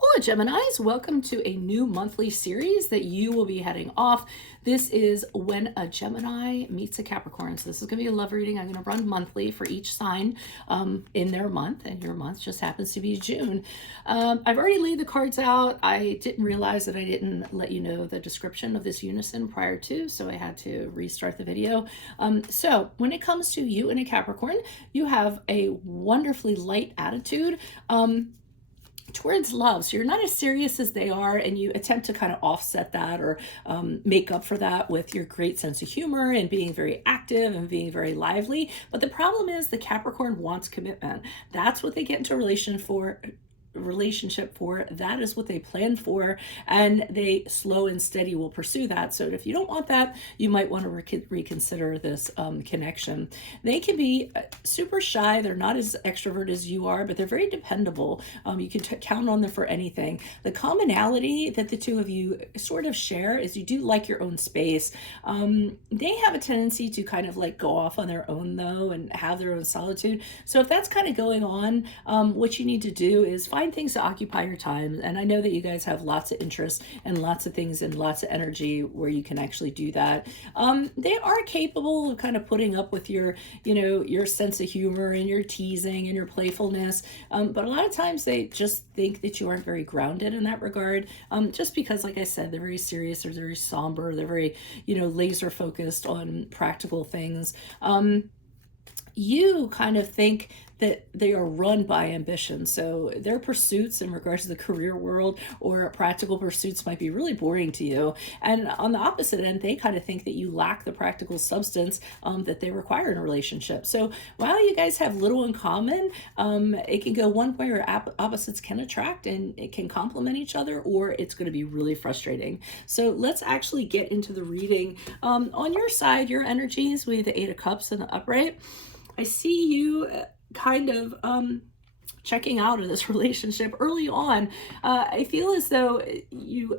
Hola Geminis, welcome to a new monthly series that you will be heading off. This is when a Gemini meets a Capricorn. So this is going to be a love reading. I'm going to run monthly for each sign in their month, and your month just happens to be June. I've already laid the cards out. I didn't realize that I didn't let you know the description of this unison prior to, so I had to restart the video. So when it comes to you and a Capricorn, you have a wonderfully light attitude. Towards love. So you're not as serious as they are, and you attempt to kind of offset that or make up for that with your great sense of humor and being very active and being very lively. But the problem is the Capricorn wants commitment. That's what they get into a relationship for. That is what they plan for, and they slow and steady will pursue that. So if you don't want that, you might want to reconsider this connection. They can be super shy. They're not as extrovert as you are, but they're very dependable. You can count on them for anything. The commonality that the two of you sort of share is you do like your own space. They have a tendency to kind of like go off on their own though and have their own solitude. So if that's kind of going on, what you need to do is find things to occupy your time. And I know that you guys have lots of interests and lots of things and lots of energy where you can actually do that. They are capable of kind of putting up with your, your sense of humor and your teasing and your playfulness. But a lot of times they just think that you aren't very grounded in that regard. Just because, like I said, they're very serious, they're very somber, they're very, laser focused on practical things. You kind of think that they are run by ambition. So their pursuits in regards to the career world or practical pursuits might be really boring to you. And on the opposite end, they kind of think that you lack the practical substance that they require in a relationship. So while you guys have little in common, it can go one way, or opposites can attract and it can complement each other, or it's going to be really frustrating. So let's actually get into the reading. On your side, your energies, we have the Eight of Cups and the upright. I see you kind of checking out of this relationship early on. I feel as though you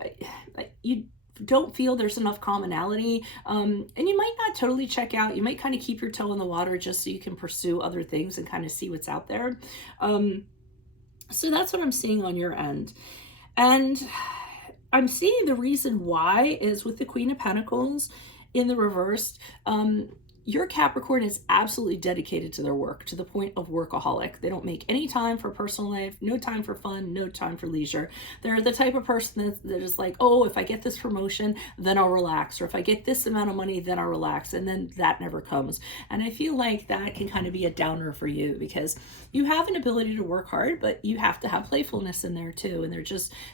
don't feel there's enough commonality, and you might not totally check out. You might kind of keep your toe in the water just so you can pursue other things and kind of see what's out there. So that's what I'm seeing on your end. And I'm seeing the reason why is with the Queen of Pentacles in the reversed. Your Capricorn is absolutely dedicated to their work, to the point of workaholic. They don't make any time for personal life, no time for fun, no time for leisure. They're the type of person that is like, oh, if I get this promotion, then I'll relax. Or if I get this amount of money, then I'll relax. And then that never comes. And I feel like that can kind of be a downer for you because you have an ability to work hard, but you have to have playfulness in there too. And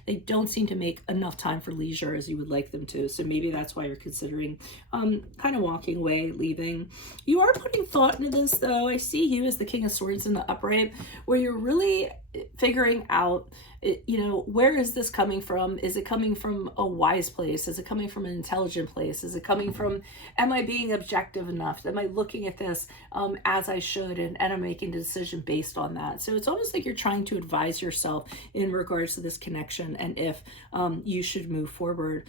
they don't seem to make enough time for leisure as you would like them to. So maybe that's why you're considering kind of walking away, leaving. You are putting thought into this though. I see you as the King of Swords in the upright, where you're really figuring out, where is this coming from? Is it coming from a wise place? Is it coming from an intelligent place? Is it coming from, am I being objective enough? Am I looking at this as I should, and I'm making a decision based on that? So it's almost like you're trying to advise yourself in regards to this connection and if you should move forward.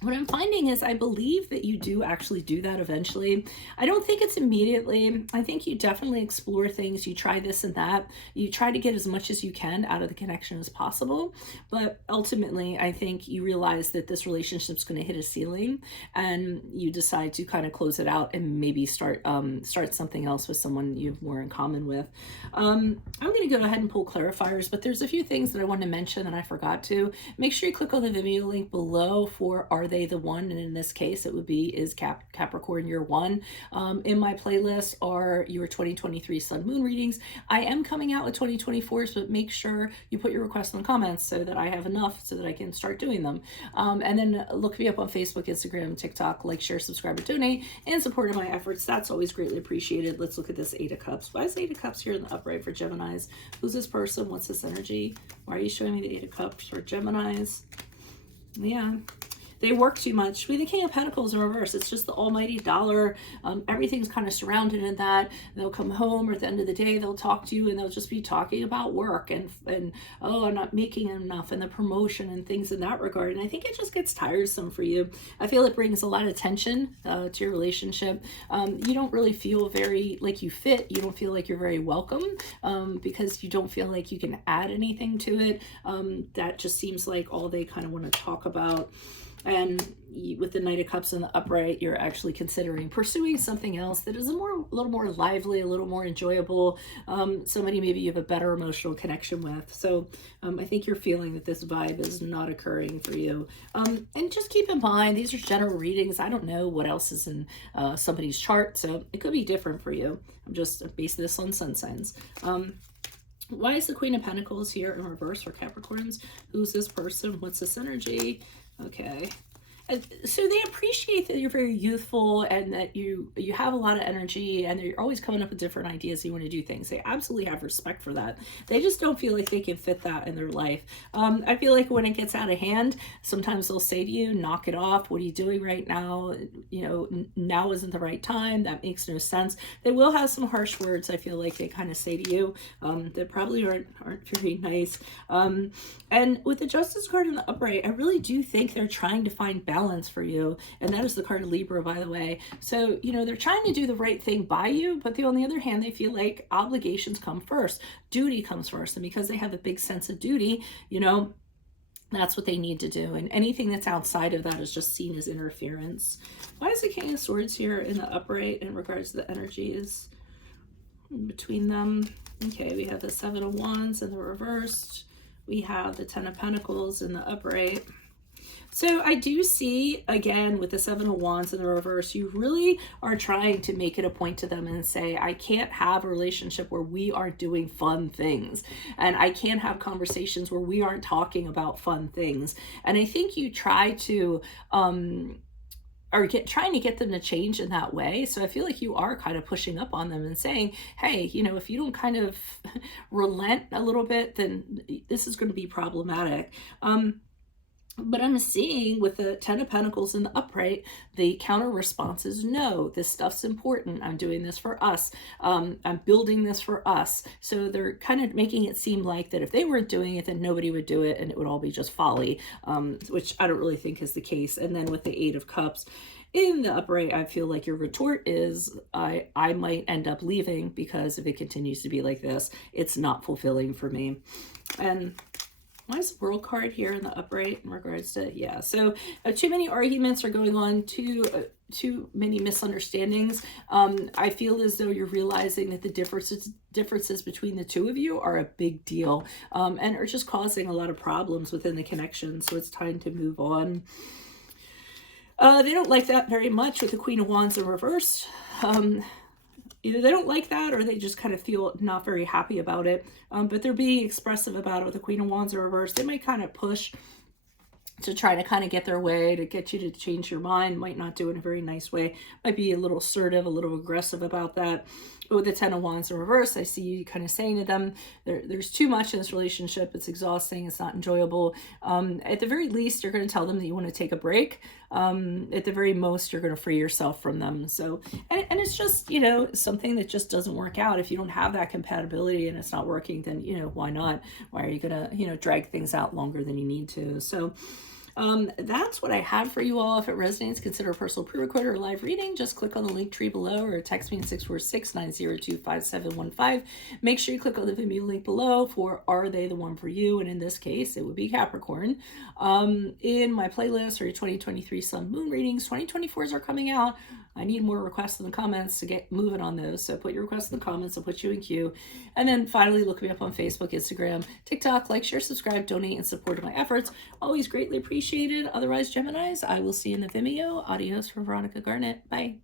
What I'm finding is I believe that you do actually do that eventually. I don't think it's immediately. I think you definitely explore things. You try this and that. You try to get as much as you can out of the connection as possible. But ultimately, I think you realize that this relationship is going to hit a ceiling and you decide to kind of close it out and maybe start something else with someone you have more in common with. I'm going to go ahead and pull clarifiers, but there's a few things that I want to mention that I forgot to. Make sure you click on the Vimeo link below for Are They the One? And in this case, it would be Is Capricorn Your One? In my playlist are your 2023 Sun Moon readings. I am coming out with 2024s, but make sure you put your requests in the comments so that I have enough so that I can start doing them. And then look me up on Facebook, Instagram, TikTok, like, share, subscribe, or donate, and support my efforts. That's always greatly appreciated. Let's look at this Eight of Cups. Why is Eight of Cups here in the upright for Geminis? Who's this person? What's this energy? Why are you showing me the Eight of Cups for Geminis? Yeah. they work too much. With the King of Pentacles in reverse, it's just the almighty dollar. Everything's kind of surrounded in that. They'll come home, or at the end of the day, they'll talk to you, and they'll just be talking about work and oh, I'm not making enough, and the promotion and things in that regard. And I think it just gets tiresome for you. I feel it brings a lot of tension to your relationship. You don't really feel very like you fit. You don't feel like you're very welcome because you don't feel like you can add anything to it. That just seems like all they kind of want to talk about. And with the Knight of Cups in the upright, you're actually considering pursuing something else that is a little more lively, a little more enjoyable, somebody maybe you have a better emotional connection with. So I think you're feeling that this vibe is not occurring for you. And just keep in mind, these are general readings. I don't know what else is in somebody's chart, so it could be different for you. I'm just basing this on sun signs. Why is the Queen of Pentacles here in reverse for Capricorns? Who's this person? What's this energy? Okay. So they appreciate that you're very youthful and that you have a lot of energy, and you're always coming up with different ideas. You want to do things. They absolutely have respect for that. They just don't feel like they can fit that in their life. I feel like when it gets out of hand, sometimes they'll say to you, knock it off. What are you doing right now? You know, now isn't the right time. That makes no sense. They will have some harsh words, I feel like they kind of say to you that probably aren't very nice. And with the Justice card in the upright, I really do think they're trying to find balance for you, and that is the card of Libra, by the way. So you know, they're trying to do the right thing by you, but on the other hand, they feel like obligations come first, duty comes first, and because they have a big sense of duty, you know, that's what they need to do, and anything that's outside of that is just seen as interference. Why is the King of Swords here in the upright in regards to the energies between them? Okay, we have the Seven of Wands in the reversed. We have the Ten of Pentacles in the upright. So I do see, again, with the Seven of Wands in the reverse, you really are trying to make it a point to them and say, I can't have a relationship where we aren't doing fun things. And I can't have conversations where we aren't talking about fun things. And I think you try to, trying to get them to change in that way. So I feel like you are kind of pushing up on them and saying, hey, you know, if you don't kind of relent a little bit, then this is going to be problematic. But I'm seeing with the Ten of Pentacles in the upright, the counter response is no, this stuff's important. I'm doing this for us. I'm building this for us. So they're kind of making it seem like that if they weren't doing it, then nobody would do it and it would all be just folly, which I don't really think is the case. And then with the Eight of Cups in the upright, I feel like your retort is, I might end up leaving because if it continues to be like this, it's not fulfilling for me. And why is the World card here in the upright in regards to, yeah, so too many arguments are going on, too many misunderstandings. I feel as though you're realizing that the differences between the two of you are a big deal, and are just causing a lot of problems within the connection, so it's time to move on. They don't like that very much with the Queen of Wands in reverse. Either they don't like that or they just kind of feel not very happy about it. But they're being expressive about it with the Queen of Wands in reverse. They might kind of push to try to kind of get their way, to get you to change your mind. Might not do it in a very nice way. Might be a little assertive, a little aggressive about that. But with the Ten of Wands in reverse, I see you kind of saying to them, there's too much in this relationship. It's exhausting. It's not enjoyable. At the very least, you're going to tell them that you want to take a break. At the very most, you're going to free yourself from them. So, and it's just, you know, something that just doesn't work out. If you don't have that compatibility and it's not working, then, you know, why not? Why are you going to, you know, drag things out longer than you need to? So, that's what I have for you all. If it resonates, consider a personal pre-record or live reading. Just click on the link tree below or text me at 646-902-5715. Make sure you click on the Vimeo link below for Are They the One for You? And in this case, it would be Capricorn. In my playlist or your 2023 Sun Moon readings, 2024s are coming out. I need more requests in the comments to get moving on those. So put your requests in the comments. I'll put you in queue. And then finally, look me up on Facebook, Instagram, TikTok. Like, share, subscribe, donate, and support my efforts. Always greatly appreciated. Otherwise, Geminis, I will see you in the Vimeo. Adios from Veronica Garnett. Bye.